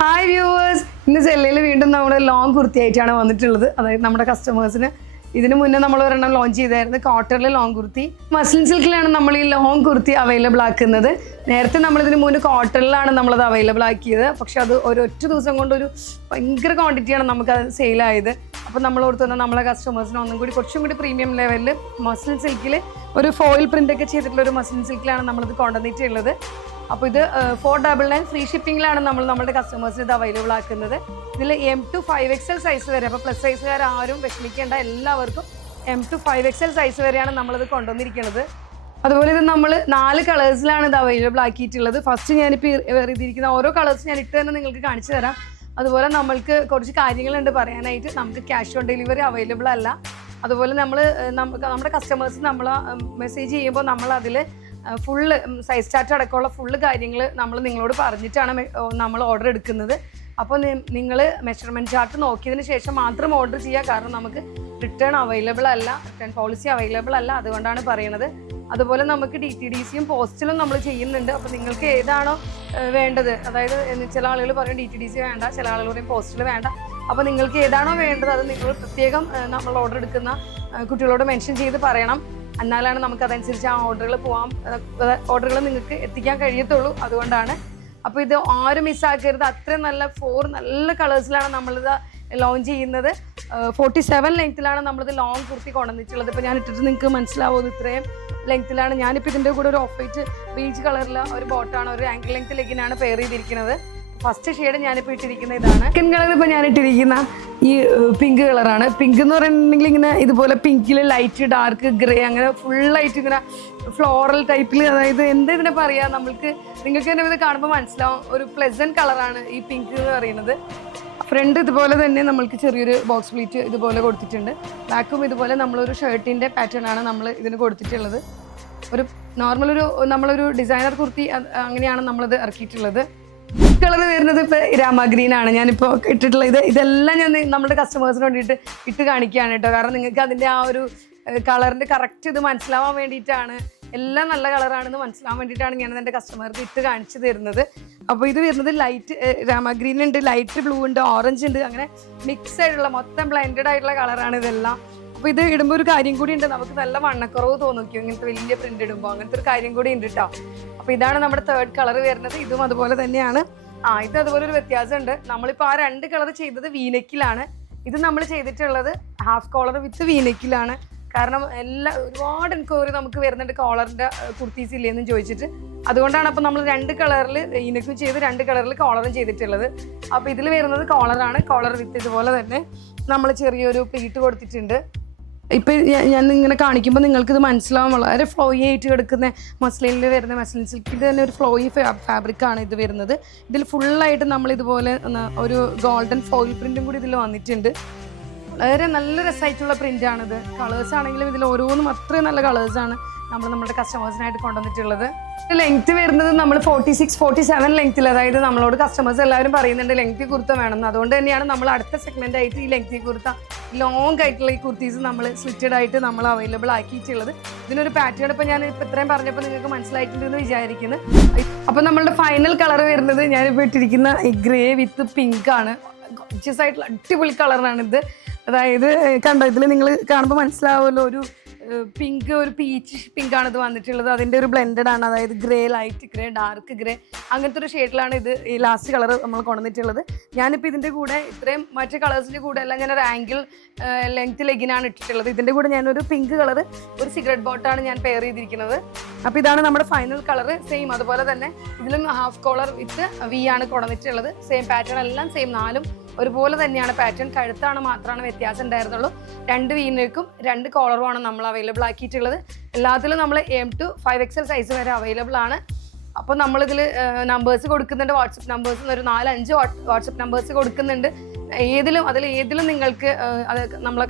Hi viewers, ഇന്ന് ചെല്ലയിൽ വീണ്ടും നമ്മുടെ ലോങ് കുർത്തിയായിട്ടാണ് വന്നിട്ടുള്ളത്. അതായത് നമ്മുടെ കസ്റ്റമേഴ്സിന് ഇതിന് മുന്നേ നമ്മൾ ഒരെണ്ണം ലോഞ്ച് ചെയ്തായിരുന്നു, കോട്ടണിൽ ലോങ് കുർത്തി. മസ്ലിൻ സിൽക്കിലാണ് നമ്മൾ ഈ ലോങ് കുർത്തി അവൈലബിൾ ആക്കുന്നത്. നേരത്തെ നമ്മളിതിന് മുന്നേ കോട്ടണിലാണ് നമ്മളത് അവൈലബിൾ ആക്കിയത്. പക്ഷെ അത് ഒരൊറ്റ ദിവസം കൊണ്ട് ഒരു ഭയങ്കര ക്വാണ്ടിറ്റിയാണ് നമുക്കത് സെയിലായത്. അപ്പോൾ നമ്മൾ ഓർത്ത് വന്നാൽ നമ്മളെ കസ്റ്റമേഴ്സിന് ഒന്നും കൂടി കുറച്ചും കൂടി പ്രീമിയം ലെവലിൽ മസ്ലിൻ സിൽക്കിൽ ഒരു ഫോയിൽ പ്രിൻ്റൊക്കെ ചെയ്തിട്ടുള്ള ഒരു മസ്ലിൻ സിൽക്കിലാണ് നമ്മളിത് കൊണ്ടുവന്നിട്ടുള്ളത്. അപ്പോൾ ഇത് 499 ഫ്രീ ഷിപ്പിങ്ങിലാണ് നമ്മുടെ കസ്റ്റമേഴ്സിന് ഇത് അവൈലബിൾ ആക്കുന്നത്. ഇതിൽ M to 5XL സൈസ് വരെ, അപ്പോൾ പ്ലസ് സൈസുകാർ ആരും വിഷമിക്കേണ്ട, എല്ലാവർക്കും M to 5XL സൈസ് വരെയാണ് നമ്മളിത് കൊണ്ടുവന്നിരിക്കുന്നത്. അതുപോലെ ഇത് നമ്മൾ 4 കളേഴ്സിലാണ് ഇത് അവൈലബിൾ ആക്കിയിട്ടുള്ളത്. ഫസ്റ്റ് ഞാനിപ്പോൾ എഴുതിയിരിക്കുന്ന ഓരോ കളേഴ്സ് ഞാൻ ഇട്ട് തന്നെ നിങ്ങൾക്ക് കാണിച്ചു തരാം. അതുപോലെ നമ്മൾക്ക് കുറച്ച് കാര്യങ്ങളുണ്ട് പറയാനായിട്ട്. നമുക്ക് ക്യാഷ് ഓൺ ഡെലിവറി അവൈലബിൾ അല്ല. അതുപോലെ നമ്മുടെ കസ്റ്റമേഴ്സ് നമ്മൾ മെസ്സേജ് ചെയ്യുമ്പോൾ നമ്മളതിൽ ഫുള്ള് സൈസ് ചാർട്ട് അടക്കമുള്ള ഫുള്ള് കാര്യങ്ങൾ നമ്മൾ നിങ്ങളോട് പറഞ്ഞിട്ടാണ് നമ്മൾ ഓർഡർ എടുക്കുന്നത്. അപ്പോൾ നിങ്ങൾ മെഷർമെൻറ്റ് ചാർട്ട് നോക്കിയതിന് ശേഷം മാത്രം ഓർഡർ ചെയ്യുക. കാരണം നമുക്ക് റിട്ടേൺ അവൈലബിൾ അല്ല, റിട്ടേൺ പോളിസി അവൈലബിൾ അല്ല, അതുകൊണ്ടാണ് പറയുന്നത്. അതുപോലെ നമുക്ക് DTDCയും പോസ്റ്റിലും നമ്മൾ ചെയ്യുന്നുണ്ട്. അപ്പോൾ നിങ്ങൾക്ക് ഏതാണോ വേണ്ടത്, അതായത് ചില ആളുകൾ പറയും DTDC വേണ്ട, ചില ആളുകൾ പറയും പോസ്റ്റിൽ വേണ്ട. അപ്പോൾ നിങ്ങൾക്ക് ഏതാണോ വേണ്ടത് അത് നിങ്ങൾ പ്രത്യേകം നമ്മൾ ഓർഡർ എടുക്കുന്ന കുട്ടികളോട് മെൻഷൻ ചെയ്ത് പറയണം. എന്നാലാണ് നമുക്ക് അതനുസരിച്ച് ആ ഓർഡറുകൾ നിങ്ങൾക്ക് എത്തിക്കാൻ കഴിയത്തുള്ളൂ. അതുകൊണ്ടാണ്. അപ്പോൾ ഇത് ആരും മിസ്സാക്കരുത്. അത്രയും നല്ല 4 നല്ല കളേഴ്സിലാണ് നമ്മളിത് ലോഞ്ച് ചെയ്യുന്നത്. 47 ലെങ്ത്തിലാണ് നമ്മളിത് ലോങ് കുർത്തി കൊണ്ടുവന്നിട്ടുള്ളത്. ഇപ്പോൾ ഞാൻ ഇട്ടിട്ട് നിങ്ങൾക്ക് മനസ്സിലാവുന്നത് ഇത്രയും ലെങ്ത്തിലാണ്. ഞാനിപ്പോൾ ഇതിൻ്റെ കൂടെ ഒരു ഓഫ് വൈറ്റ് ബീച്ച് കളറിലെ ഒരു ബോട്ടാണ്, ഒരു ആങ്കിൾ ലെങ്ത്ത് ലെഗിനാണ് പെയർ ചെയ്തിരിക്കുന്നത്. ഫസ്റ്റ് ഷെയ്ഡ് ഞാനിപ്പോൾ ഇട്ടിരിക്കുന്ന ഇതാണ്. സെക്കൻഡ് കളർ ഇപ്പോൾ ഞാൻ ഇട്ടിരിക്കുന്ന ഈ പിങ്ക് കളറാണ്. പിങ്ക് എന്ന് പറയുന്നുണ്ടെങ്കിൽ ഇങ്ങനെ ഇതുപോലെ പിങ്കിൽ ലൈറ്റ്, ഡാർക്ക്, ഗ്രേ, അങ്ങനെ ഫുള്ളായിട്ട് ഇങ്ങനെ ഫ്ലോറൽ ടൈപ്പിൽ, അതായത് എന്താ ഇതിനെ പറയുക, നിങ്ങൾക്ക് തന്നെ ഇത് കാണുമ്പോൾ മനസ്സിലാവും. ഒരു പ്ലെസൻറ്റ് കളറാണ് ഈ പിങ്ക് എന്ന് പറയുന്നത്. ഫ്രണ്ട് ഇതുപോലെ തന്നെ നമ്മൾക്ക് ചെറിയൊരു ബോക്സ് പ്ലീറ്റ് ഇതുപോലെ കൊടുത്തിട്ടുണ്ട്. ബാക്കും ഇതുപോലെ നമ്മളൊരു ഷർട്ടിൻ്റെ പാറ്റേൺ ആണ് നമ്മൾ ഇതിന് കൊടുത്തിട്ടുള്ളത്. ഒരു നമ്മളൊരു ഡിസൈനർ കുർത്തി അങ്ങനെയാണ് നമ്മളിത് ഇറക്കിയിട്ടുള്ളത്. കളർ വരുന്നത് ഇപ്പോൾ രാമ ഗ്രീൻ ആണ് ഞാനിപ്പോൾ ഇട്ടിട്ടുള്ളത്. ഇതെല്ലാം ഞാൻ നമ്മുടെ കസ്റ്റമേഴ്സിന് വേണ്ടിയിട്ട് ഇട്ട് കാണിക്കുകയാണ് കേട്ടോ. കാരണം നിങ്ങൾക്ക് അതിൻ്റെ ആ ഒരു കളറിൻ്റെ കറക്റ്റ് ഇത് മനസ്സിലാവാൻ വേണ്ടിയിട്ടാണ്, എല്ലാം നല്ല കളറാണെന്ന് മനസ്സിലാവാൻ വേണ്ടിയിട്ടാണ് ഞാൻ എൻ്റെ കസ്റ്റമർക്ക് ഇട്ട് കാണിച്ചു തരുന്നത്. അപ്പോൾ ഇത് വരുന്നത് ലൈറ്റ് രാമ ഗ്രീൻ ഉണ്ട്, ലൈറ്റ് ബ്ലൂ ഉണ്ട്, ഓറഞ്ച് ഉണ്ട്, അങ്ങനെ മിക്സ് ആയിട്ടുള്ള മൊത്തം ബ്ലെൻഡഡ് ആയിട്ടുള്ള കളറാണ് ഇതെല്ലാം. അപ്പോൾ ഇത് ഇടുമ്പോൾ ഒരു കാര്യം കൂടി ഉണ്ട്, നമുക്ക് നല്ല വണ്ണക്കുറവ് തോന്നിക്കും ഇങ്ങനത്തെ വലിയ പ്രിൻ്റ് ഇടുമ്പോൾ. അങ്ങനത്തെ ഒരു കാര്യം കൂടി ഉണ്ട് കേട്ടോ. അപ്പോൾ ഇതാണ് നമ്മുടെ 3rd കളർ വരുന്നത്. ഇതും അതുപോലെ തന്നെയാണ്. ഇത് അതുപോലെ ഒരു വ്യത്യാസമുണ്ട്. നമ്മളിപ്പോൾ ആ 2 കളർ ചെയ്തത് വീനെക്കിലാണ്. ഇത് നമ്മൾ ചെയ്തിട്ടുള്ളത് ഹാഫ് കോളർ വിത്ത് വീനെക്കിലാണ്. കാരണം ഒരുപാട് എൻക്വയറി നമുക്ക് വരുന്നുണ്ട് കോളറിൻ്റെ കുർത്തീസ് ഇല്ലേന്നും ചോദിച്ചിട്ട്. അതുകൊണ്ടാണ് അപ്പോൾ നമ്മൾ 2 കളറിൽ വീനെക്കും ചെയ്ത് 2 കളറിൽ കോളറും ചെയ്തിട്ടുള്ളത്. അപ്പോൾ ഇതിൽ വരുന്നത് കോളറാണ്. കോളർ വിത്ത് ഇതുപോലെ തന്നെ നമ്മൾ ചെറിയൊരു പ്ലീറ്റ് കൊടുത്തിട്ടുണ്ട്. ഇപ്പം ഞാൻ ഇങ്ങനെ കാണിക്കുമ്പോൾ നിങ്ങൾക്കിത് മനസ്സിലാവും. വളരെ ഫ്ലോയി ആയിട്ട് കിടക്കുന്ന മസ്ലിനിൽ വരുന്ന മസ്ലിൻ സിൽക്കിൻ്റെ തന്നെ ഒരു ഫ്ലോയി ഫാബ്രിക്കാണ് ഇത് വരുന്നത്. ഇതിൽ ഫുള്ളായിട്ട് നമ്മളിതുപോലെ ഒരു ഗോൾഡൻ ഫോയിൽ പ്രിൻറ്റും കൂടി ഇതിൽ വന്നിട്ടുണ്ട്. വളരെ നല്ല രസമായിട്ടുള്ള പ്രിൻ്റാണിത്. കളേഴ്സ് ആണെങ്കിലും ഇതിൽ ഓരോന്നും അത്രയും നല്ല കളേഴ്സാണ് നമ്മുടെ കസ്റ്റമേഴ്സിനായിട്ട് കൊണ്ടുവന്നിട്ടുള്ളത്. ലെങ്ത്ത് വരുന്നത് നമ്മൾ 46-47 ലെങ്ത്തിൽ, അതായത് നമ്മളോട് കസ്റ്റമേഴ്സ് എല്ലാവരും പറയുന്നുണ്ട് ലെങ്ത്തി കുർത്ത വേണമെന്ന്. അതുകൊണ്ട് തന്നെയാണ് നമ്മൾ അടുത്ത സെഗ്മെൻ്റ് ആയിട്ട് ഈ ലെങ്ത്തി കുർത്ത, ലോങ് ആയിട്ടുള്ള ഈ കുർത്തീസ് നമ്മൾ സ്ലിറ്റഡ് ആയിട്ട് നമ്മൾ അവൈലബിൾ ആക്കിയിട്ടുള്ളത്. ഇതിനൊരു പാറ്റേൺ ഇപ്പോൾ ഞാൻ ഇത്രയും പറഞ്ഞപ്പോൾ നിങ്ങൾക്ക് മനസ്സിലായിട്ടുണ്ടെന്ന് വിചാരിക്കുന്നു. അപ്പോൾ നമ്മളുടെ ഫൈനൽ കളർ വരുന്നത് ഞാനിപ്പോൾ ഇട്ടിരിക്കുന്ന ഈ ഗ്രേ വിത്ത് പിങ്ക് ആണ്. ഗോർജിയസ് ആയിട്ടുള്ള അടിപൊളി കളറാണിത്. അതായത് കണ്ടോ, ഇതിൽ നിങ്ങൾ കാണുമ്പോൾ മനസ്സിലാവുമല്ലോ, ഒരു പിങ്ക്, ഒരു പീച്ച് പിങ്ക് ആണ് ഇത് വന്നിട്ടുള്ളത്. അതിൻ്റെ ഒരു ബ്ലെൻഡഡ് ആണ്, അതായത് grey, light grey, dark grey, അങ്ങനത്തെ ഒരു ഷെയ്ഡിലാണ് ഇത് ഈ ലാസ്റ്റ് കളർ നമ്മൾ കൊണ്ടുവന്നിട്ടുള്ളത്. ഞാനിപ്പോൾ ഇതിൻ്റെ കൂടെ ഇത്രയും മറ്റു കളേഴ്സിൻ്റെ കൂടെ എല്ലാം ഞാനൊരു ആങ്കിൾ ലെങ്ത് ലെഗിനാണ് ഇട്ടിട്ടുള്ളത്. ഇതിൻ്റെ കൂടെ ഞാനൊരു പിങ്ക് കളർ, ഒരു സിഗരറ്റ് ബോട്ടാണ് ഞാൻ പെയർ ചെയ്തിരിക്കുന്നത്. അപ്പോൾ ഇതാണ് നമ്മുടെ ഫൈനൽ കളർ. സെയിം അതുപോലെ തന്നെ ഇതിലും ഹാഫ് കോളർ വിത്ത് വി ആണ് കൊണ്ടുവന്നിട്ടുള്ളത്. സെയിം പാറ്റേൺ എല്ലാം സെയിം, 4 ഒരുപോലെ തന്നെയാണ് പാറ്റേൺ. കഴുത്താണ് മാത്രമാണ് വ്യത്യാസം ഉണ്ടായിരുന്നുള്ളൂ. 2 വീനേക്കും 2 കോളറുമാണ് നമ്മൾ അവൈലബിൾ ആക്കിയിട്ടുള്ളത്. എല്ലാത്തിലും നമ്മൾ M to 5XL സൈസ് വരെ അവൈലബിൾ ആണ്. അപ്പോൾ നമ്മളിതിൽ നമ്പേഴ്സ് കൊടുക്കുന്നുണ്ട്, വാട്സപ്പ് നമ്പേഴ്സ് ഒരു 4-5 വാട്സപ്പ് നമ്പേഴ്സ് കൊടുക്കുന്നുണ്ട്. അതിലേതിലും നിങ്ങൾക്ക് അത്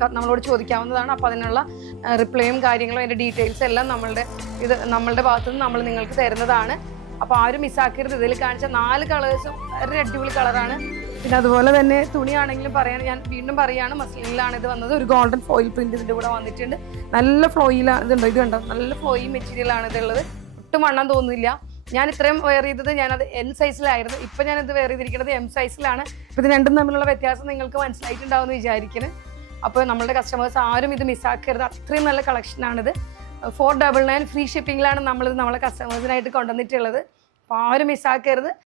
നമ്മളോട് ചോദിക്കാവുന്നതാണ്. അപ്പോൾ അതിനുള്ള റിപ്ലൈയും കാര്യങ്ങളും അതിൻ്റെ ഡീറ്റെയിൽസ് എല്ലാം നമ്മളുടെ ഭാഗത്തുനിന്ന് നമ്മൾ നിങ്ങൾക്ക് തരുന്നതാണ്. അപ്പോൾ ആരും മിസ്സാക്കരുത്. ഇതിൽ കാണിച്ച 4 കളേഴ്സും വളരെ അടിപൊളി കളറാണ്. പിന്നെ അതുപോലെ തന്നെ തുണിയാണെങ്കിലും ഞാൻ വീണ്ടും പറയുകയാണ്, മസ്ലിനിലാണ് ഇത് വന്നത്. ഒരു ഗോൾഡൻ ഫോയിൽ പ്രിന്റ് ഇതിൻ്റെ കൂടെ വന്നിട്ടുണ്ട്. നല്ല ഫ്ലോയിലാണ് ഇത് കണ്ടോ, നല്ല ഫ്ലോയി മെറ്റീരിയലാണ് ഇതുള്ളത്. ഒട്ടും വണ്ണം തോന്നില്ല. ഞാൻ ഇത്രയും വെയർ ചെയ്തത് ഞാനത് എൻ സൈസിലായിരുന്നു. ഇപ്പം ഞാനത് വെയർ ചെയ്തിരിക്കുന്നത് എം സൈസിലാണ്. അപ്പോൾ ഇത് രണ്ടും തമ്മിലുള്ള വ്യത്യാസം നിങ്ങൾക്ക് മനസ്സിലായിട്ടുണ്ടാവുമെന്ന് വിചാരിക്കുന്നു. അപ്പോൾ നമ്മളുടെ കസ്റ്റമേഴ്സ് ആരും ഇത് മിസ്സാക്കരുത്. അത്രയും നല്ല കളക്ഷനാണിത്. 499 ഫ്രീ ഷിപ്പിങ്ങിലാണ് നമ്മളിത് നമ്മളെ കസ്റ്റമേഴ്സിനായിട്ട് കൊണ്ടുവന്നിട്ടുള്ളത്. അപ്പോൾ ആരും മിസ്സാക്കരുത്.